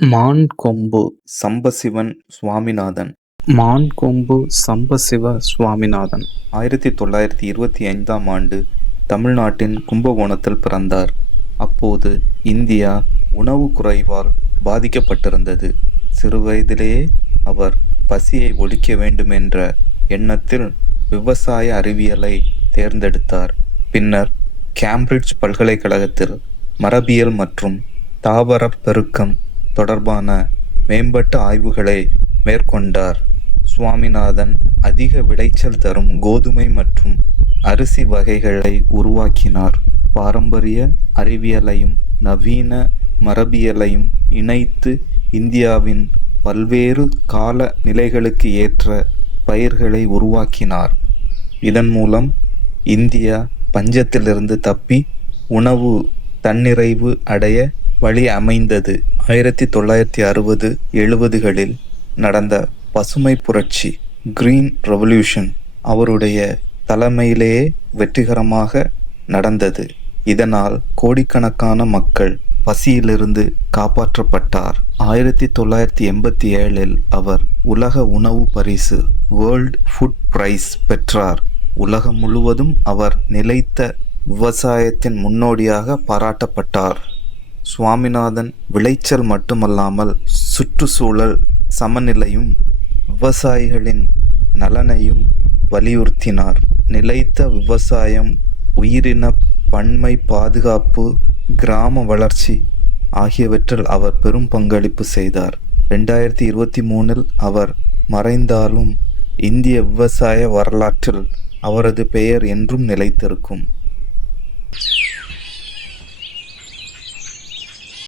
மான்கொம்பு சம்பசிவன் சுவாமிநாதன். மான்கொம்பு சம்பசிவ சுவாமிநாதன் 1925ஆம் ஆண்டு தமிழ்நாட்டின் கும்பகோணத்தில் பிறந்தார். அப்போது இந்தியா உணவு குறைவால் பாதிக்கப்பட்டிருந்தது. சிறுவயதிலேயே அவர் பசியை ஒழிக்க வேண்டும் என்ற எண்ணத்தில் விவசாய அறிவியலை தேர்ந்தெடுத்தார். பின்னர் கேம்பிரிட்ஜ் பல்கலைக்கழகத்தில் மரபியல் மற்றும் தாவரப் பெருக்கம் தொடர்பான மேம்பட்ட ஆய்வுகளை மேற்கொண்டார். சுவாமிநாதன் அதிக விளைச்சல் தரும் கோதுமை மற்றும் அரிசி வகைகளை உருவாக்கினார். பாரம்பரிய அறிவியலையும் நவீன மரபியலையும் இணைத்து இந்தியாவின் பல்வேறு கால நிலைகளுக்கு ஏற்ற பயிர்களை உருவாக்கினார். இதன் மூலம் இந்தியா பஞ்சத்திலிருந்து தப்பி உணவு தன்னிறைவு அடைய வழி அமைந்தது. 1960-70களில் நடந்த பசுமை புரட்சி கிரீன் ரெவல்யூஷன் அவருடைய தலைமையிலேயே வெற்றிகரமாக நடந்தது. இதனால் கோடிக்கணக்கான மக்கள் பசியிலிருந்து காப்பாற்றப்பட்டார். 1987இல் அவர் உலக உணவு பரிசு வேர்ல்ட் ஃபுட் பிரைஸ் பெற்றார். உலகம் முழுவதும் அவர் நிலைத்த விவசாயத்தின் முன்னோடியாக பாராட்டப்பட்டார். சுவாமிநாதன் விளைச்சல் மட்டுமல்லாமல் சுற்றுச்சூழல் சமநிலையும் விவசாயிகளின் நலனையும் வலியுறுத்தினார். நிலைத்த விவசாயம், உயிரின பன்மை பாதுகாப்பு, கிராம வளர்ச்சி ஆகியவற்றில் அவர் பெரும் பங்களிப்பு செய்தார். 2023இல் அவர் மறைந்தாலும் இந்திய விவசாய வரலாற்றில் அவரது பெயர் என்றும் நிலைத்திருக்கும்.